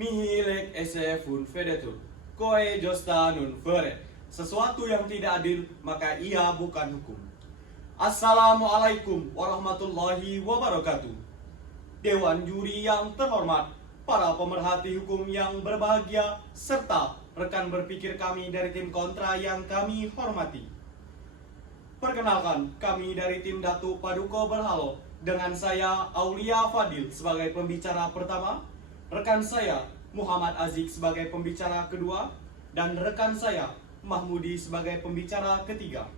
mihi lek esse fun fedetur, koe josta nun fere. Sesuatu yang tidak adil, maka ia bukan hukum. Assalamualaikum warahmatullahi wabarakatuh. Dewan juri yang terhormat, para pemerhati hukum yang berbahagia, serta rekan berpikir kami dari tim kontra yang kami hormati. Perkenalkan, kami dari tim Datuk Paduka Berhalo, dengan saya Aulia Fadil sebagai pembicara pertama, rekan saya Muhammad Aziz sebagai pembicara kedua, dan rekan saya Mahmudi sebagai pembicara ketiga.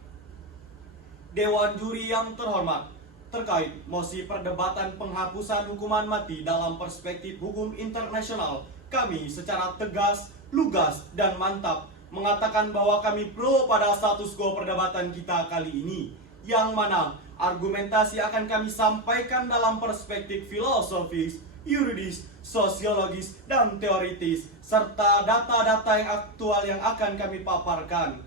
Dewan juri yang terhormat, terkait mosi perdebatan penghapusan hukuman mati dalam perspektif hukum internasional, kami secara tegas, lugas, dan mantap mengatakan bahwa kami pro pada status quo perdebatan kita kali ini, yang mana argumentasi akan kami sampaikan dalam perspektif filosofis, yuridis, sosiologis, dan teoritis, serta data-data yang aktual yang akan kami paparkan.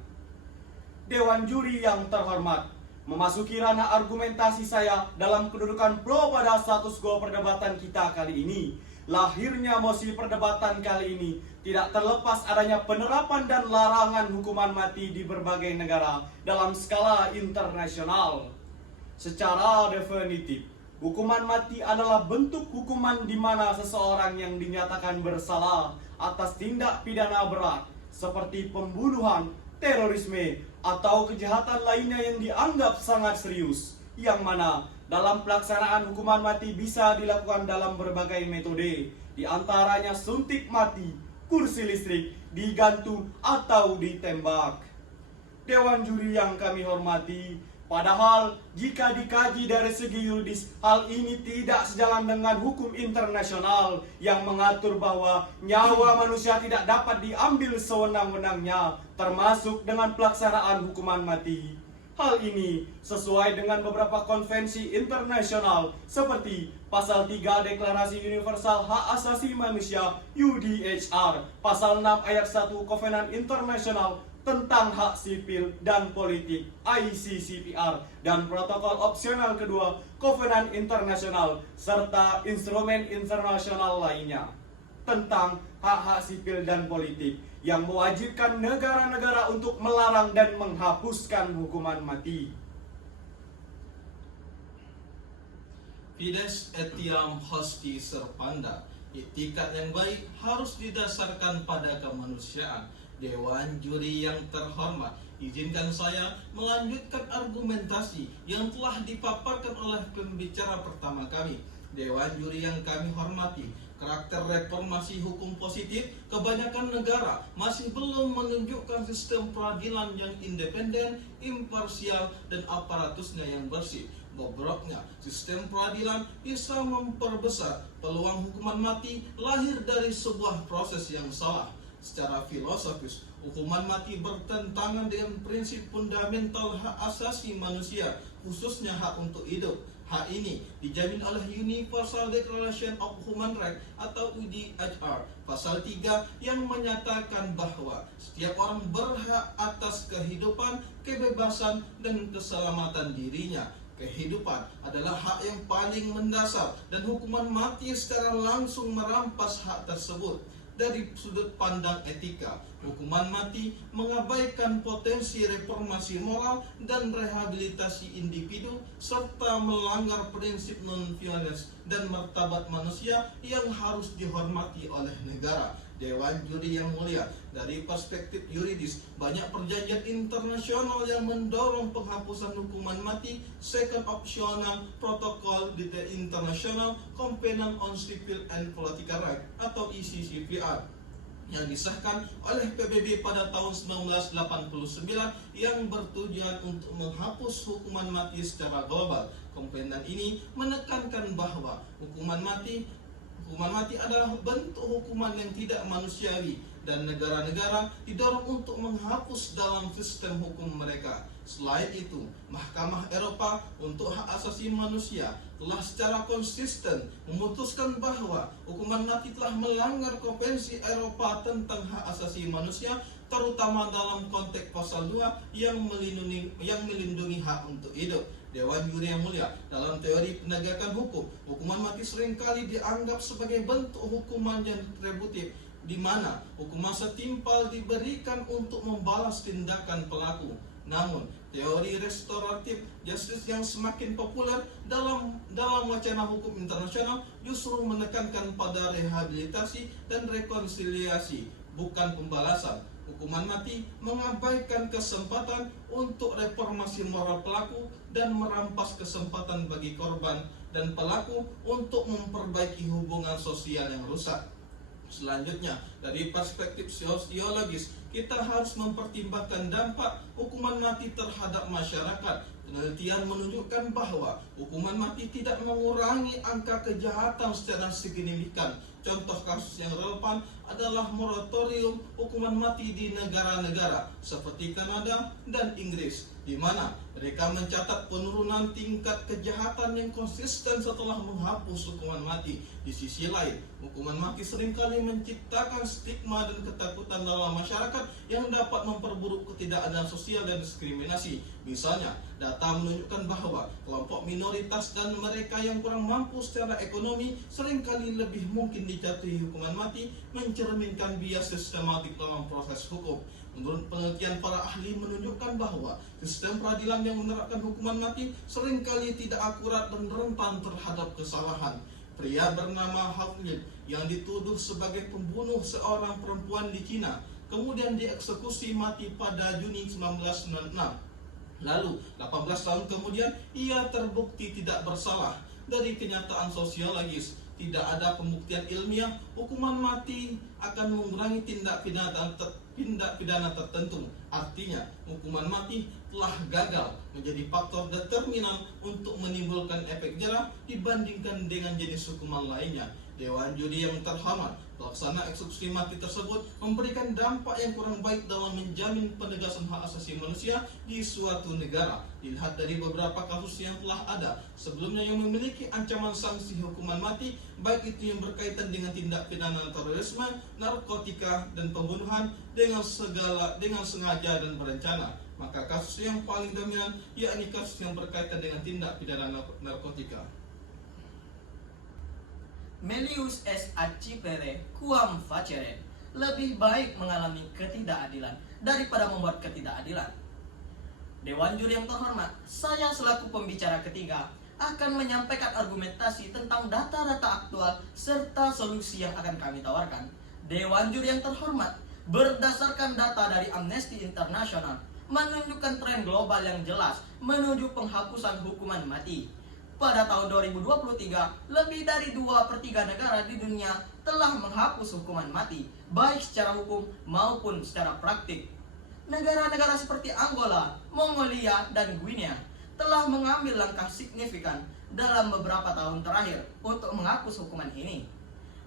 Dewan juri yang terhormat, memasuki ranah argumentasi saya dalam kedudukan pro pada status quo perdebatan kita kali ini. Lahirnya mosi perdebatan kali ini tidak terlepas adanya penerapan dan larangan hukuman mati di berbagai negara dalam skala internasional. Secara definitif, hukuman mati adalah bentuk hukuman di mana seseorang yang dinyatakan bersalah atas tindak pidana berat seperti pembunuhan, terorisme, atau kejahatan lainnya yang dianggap sangat serius, yang mana dalam pelaksanaan hukuman mati bisa dilakukan dalam berbagai metode, di antaranya suntik mati, kursi listrik, digantung, atau ditembak. Dewan juri yang kami hormati, padahal jika dikaji dari segi yuridis, hal ini tidak sejalan dengan hukum internasional yang mengatur bahwa nyawa manusia tidak dapat diambil sewenang-wenangnya, termasuk dengan pelaksanaan hukuman mati. Hal ini sesuai dengan beberapa konvensi internasional seperti Pasal 3 Deklarasi Universal Hak Asasi Manusia UDHR, Pasal 6 Ayat 1 Kovenan Internasional tentang Hak Sipil dan Politik ICCPR, dan protokol opsional kedua Kovenan Internasional, serta instrumen internasional lainnya tentang hak-hak sipil dan politik yang mewajibkan negara-negara untuk melarang dan menghapuskan hukuman mati. Fides etiam hosti serpanda. Itikat yang baik harus didasarkan pada kemanusiaan. Dewan juri yang terhormat, izinkan saya melanjutkan argumentasi yang telah dipaparkan oleh pembicara pertama kami. Dewan juri yang kami hormati, karakter reformasi hukum positif kebanyakan negara masih belum menunjukkan sistem peradilan yang independen, imparsial, dan aparatusnya yang bersih. Bobroknya sistem peradilan bisa memperbesar peluang hukuman mati lahir dari sebuah proses yang salah. Secara filosofis, hukuman mati bertentangan dengan prinsip fundamental hak asasi manusia, khususnya hak untuk hidup. Hak ini dijamin oleh Universal Declaration of Human Rights atau UDHR, pasal 3 yang menyatakan bahwa setiap orang berhak atas kehidupan, kebebasan, dan keselamatan dirinya. Kehidupan adalah hak yang paling mendasar dan hukuman mati secara langsung merampas hak tersebut. Dari sudut pandang etika, hukuman mati mengabaikan potensi reformasi moral dan rehabilitasi individu, serta melanggar prinsip non-violence dan martabat manusia yang harus dihormati oleh negara. Dewan juri yang mulia, dari perspektif yuridis, banyak perjanjian internasional yang mendorong penghapusan hukuman mati. Second Optional Protocol di the International Covenant on Civil and Political Rights atau ICCPR yang disahkan oleh PBB pada tahun 1989 yang bertujuan untuk menghapus hukuman mati secara global. Kovenant ini menekankan bahwa hukuman mati adalah bentuk hukuman yang tidak manusiawi dan negara-negara didorong untuk menghapus dalam sistem hukum mereka. Selain itu, Mahkamah Eropa untuk Hak Asasi Manusia telah secara konsisten memutuskan bahwa hukuman mati telah melanggar Konvensi Eropa tentang Hak Asasi Manusia, terutama dalam konteks pasal 2 yang melindungi hak untuk hidup. Dewan Juri yang mulia, dalam teori penegakan hukum, hukuman mati seringkali dianggap sebagai bentuk hukuman yang retributif, di mana hukuman setimpal diberikan untuk membalas tindakan pelaku. Namun, teori restoratif justice yang semakin populer dalam wacana hukum internasional justru menekankan pada rehabilitasi dan rekonsiliasi, bukan pembalasan. Hukuman mati mengabaikan kesempatan untuk reformasi moral pelaku dan merampas kesempatan bagi korban dan pelaku untuk memperbaiki hubungan sosial yang rusak. Selanjutnya, dari perspektif sosiologis, kita harus mempertimbangkan dampak hukuman mati terhadap masyarakat. Penelitian menunjukkan bahwa hukuman mati tidak mengurangi angka kejahatan secara signifikan. Contoh kasus yang relevan adalah moratorium hukuman mati di negara-negara seperti Kanada dan Inggris, di mana mereka mencatat penurunan tingkat kejahatan yang konsisten setelah menghapus hukuman mati. Di sisi lain, hukuman mati seringkali menciptakan stigma dan ketakutan dalam masyarakat yang dapat memperburuk ketidakadilan sosial dan diskriminasi. Misalnya, data menunjukkan bahwa kelompok minoritas dan mereka yang kurang mampu secara ekonomi seringkali lebih mungkin dijatuhi hukuman mati, mencerminkan bias sistematik dalam proses hukum. Menurut penelitian, para ahli menunjukkan bahwa sistem peradilan yang menerapkan hukuman mati seringkali tidak akurat dan rentan terhadap kesalahan. Pria bernama Hawlin yang dituduh sebagai pembunuh seorang perempuan di Cina kemudian dieksekusi mati pada Juni 1996. Lalu, 18 tahun kemudian, ia terbukti tidak bersalah. Dari kenyataan sosiologis, tidak ada pembuktian ilmiah hukuman mati akan mengurangi tindak pidana tertentu. Artinya, hukuman mati telah gagal menjadi faktor determinan untuk menimbulkan efek jerah dibandingkan dengan jenis hukuman lainnya. Dewan Juri yang terhormat, pelaksana eksekusi mati tersebut memberikan dampak yang kurang baik dalam menjamin penegasan hak asasi manusia di suatu negara. Dilihat dari beberapa kasus yang telah ada sebelumnya yang memiliki ancaman sanksi hukuman mati, baik itu yang berkaitan dengan tindak pidana terorisme, narkotika, dan pembunuhan dengan sengaja dan berencana, maka kasus yang paling dominan yakni kasus yang berkaitan dengan tindak pidana narkotika. Melius es accipere quam facere, lebih baik mengalami ketidakadilan daripada membuat ketidakadilan. Dewan Juri yang terhormat, saya selaku pembicara ketiga akan menyampaikan argumentasi tentang data-data aktual serta solusi yang akan kami tawarkan. Dewan Juri yang terhormat, berdasarkan data dari Amnesty International menunjukkan tren global yang jelas menuju penghapusan hukuman mati. Pada tahun 2023, lebih dari 2/3 negara di dunia telah menghapus hukuman mati, baik secara hukum maupun secara praktik. Negara-negara seperti Angola, Mongolia, dan Guinea telah mengambil langkah signifikan dalam beberapa tahun terakhir untuk menghapus hukuman ini.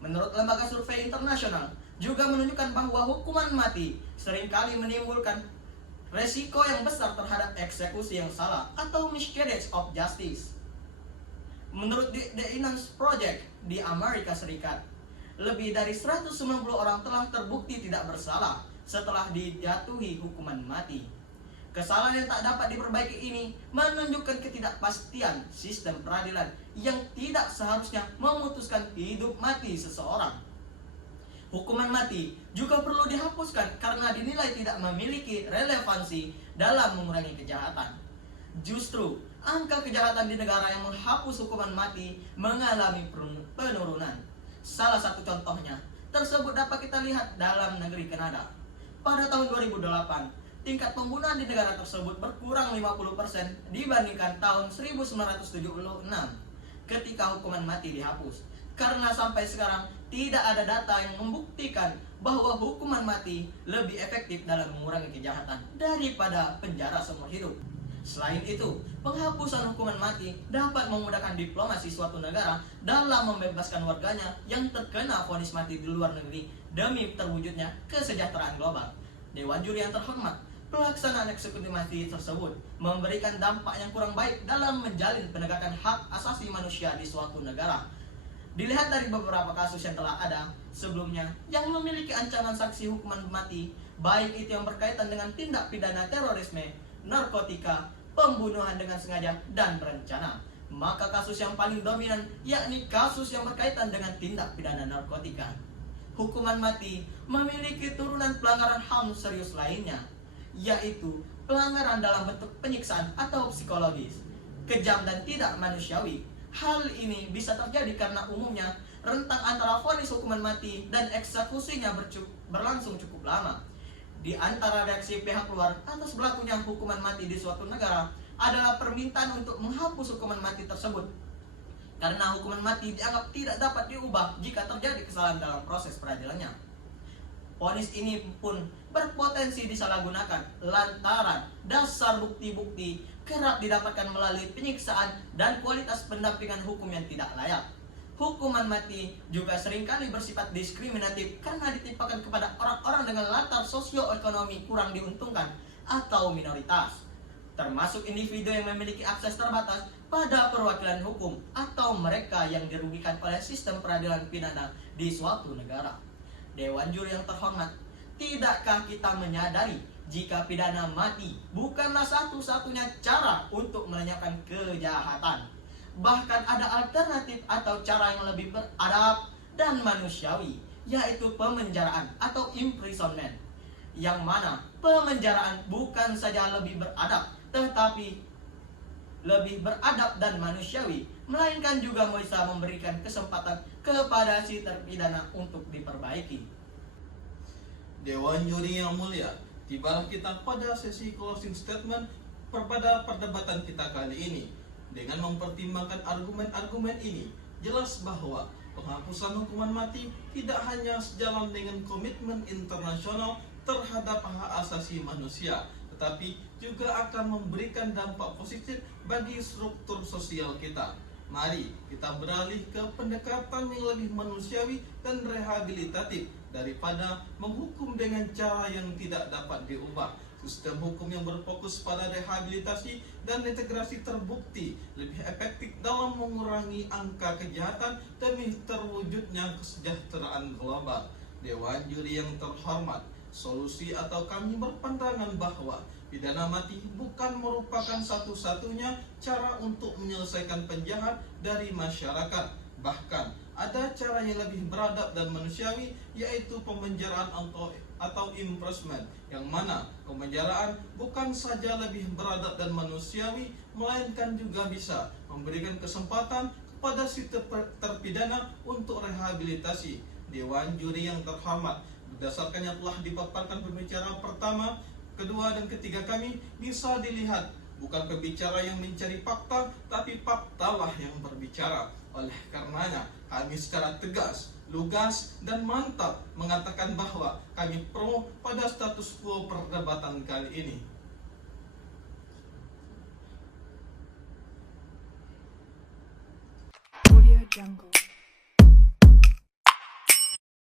Menurut lembaga survei internasional, juga menunjukkan bahwa hukuman mati seringkali menimbulkan resiko yang besar terhadap eksekusi yang salah atau miscarriage of justice. Menurut The Innocence Project di Amerika Serikat, lebih dari 190 orang telah terbukti tidak bersalah setelah dijatuhi hukuman mati. Kesalahan yang tak dapat diperbaiki ini menunjukkan ketidakpastian sistem peradilan yang tidak seharusnya memutuskan hidup mati seseorang. Hukuman mati juga perlu dihapuskan karena dinilai tidak memiliki relevansi dalam mengurangi kejahatan. Justru, angka kejahatan di negara yang menghapus hukuman mati mengalami penurunan. Salah satu contohnya tersebut dapat kita lihat dalam negeri Kanada. Pada tahun 2008, tingkat pembunuhan di negara tersebut berkurang 50% dibandingkan tahun 1976 ketika hukuman mati dihapus. Karena sampai sekarang tidak ada data yang membuktikan bahwa hukuman mati lebih efektif dalam mengurangi kejahatan daripada penjara seumur hidup. Selain itu, penghapusan hukuman mati dapat memudahkan diplomasi suatu negara dalam membebaskan warganya yang terkena vonis mati di luar negeri demi terwujudnya kesejahteraan global. Dewan Juri yang terhormat, pelaksanaan eksekusi mati tersebut memberikan dampak yang kurang baik dalam menjalin penegakan hak asasi manusia di suatu negara. Dilihat dari beberapa kasus yang telah ada sebelumnya yang memiliki ancaman sanksi hukuman mati, baik itu yang berkaitan dengan tindak pidana terorisme, narkotika, pembunuhan dengan sengaja dan berencana. Maka kasus yang paling dominan yakni kasus yang berkaitan dengan tindak pidana narkotika. Hukuman mati memiliki turunan pelanggaran HAM serius lainnya, yaitu pelanggaran dalam bentuk penyiksaan atau psikologis, kejam dan tidak manusiawi. Hal ini bisa terjadi karena umumnya rentang antara vonis hukuman mati dan eksekusinya berlangsung cukup lama. Di antara reaksi pihak luar atas berlakunya hukuman mati di suatu negara adalah permintaan untuk menghapus hukuman mati tersebut, karena hukuman mati dianggap tidak dapat diubah jika terjadi kesalahan dalam proses peradilannya. Vonis ini pun berpotensi disalahgunakan lantaran dasar bukti-bukti kerap didapatkan melalui penyiksaan dan kualitas pendampingan hukum yang tidak layak. Hukuman mati juga seringkali bersifat diskriminatif karena ditimpakan kepada orang-orang dengan latar sosioekonomi kurang diuntungkan atau minoritas, termasuk individu yang memiliki akses terbatas pada perwakilan hukum atau mereka yang dirugikan oleh sistem peradilan pidana di suatu negara. Dewan Juri yang terhormat, tidakkah kita menyadari jika pidana mati bukanlah satu-satunya cara untuk melenyapkan kejahatan? Bahkan ada alternatif atau cara yang lebih beradab dan manusiawi, yaitu pemenjaraan atau imprisonment, yang mana pemenjaraan bukan saja lebih beradab, tetapi lebih beradab dan manusiawi, melainkan juga bisa memberikan kesempatan kepada si terpidana untuk diperbaiki. Dewan Juri yang mulia, tibalah kita pada sesi closing statement pada perdebatan kita kali ini. Dengan mempertimbangkan argumen-argumen ini, jelas bahwa penghapusan hukuman mati tidak hanya sejalan dengan komitmen internasional terhadap hak asasi manusia, tetapi juga akan memberikan dampak positif bagi struktur sosial kita. Mari kita beralih ke pendekatan yang lebih manusiawi dan rehabilitatif daripada menghukum dengan cara yang tidak dapat diubah. Sistem hukum yang berfokus pada rehabilitasi dan integrasi terbukti lebih efektif dalam mengurangi angka kejahatan demi terwujudnya kesejahteraan global. Dewan Juri yang terhormat, solusi atau kami berpandangan bahwa pidana mati bukan merupakan satu-satunya cara untuk menyelesaikan penjahat dari masyarakat. Bahkan ada cara yang lebih beradab dan manusiawi, yaitu pemenjaraan atau imprisonment, yang mana pemenjaraan bukan saja lebih beradab dan manusiawi, melainkan juga bisa memberikan kesempatan kepada si terpidana untuk rehabilitasi. Dewan Juri yang terhormat, berdasarkan yang telah dipaparkan pembicara pertama, kedua, dan ketiga kami, bisa dilihat bukan pembicara yang mencari fakta, tapi faktalah yang berbicara. Oleh karenanya, kami secara tegas, lugas, dan mantap mengatakan bahwa kami pro pada status quo perdebatan kali ini. Audio Jungle.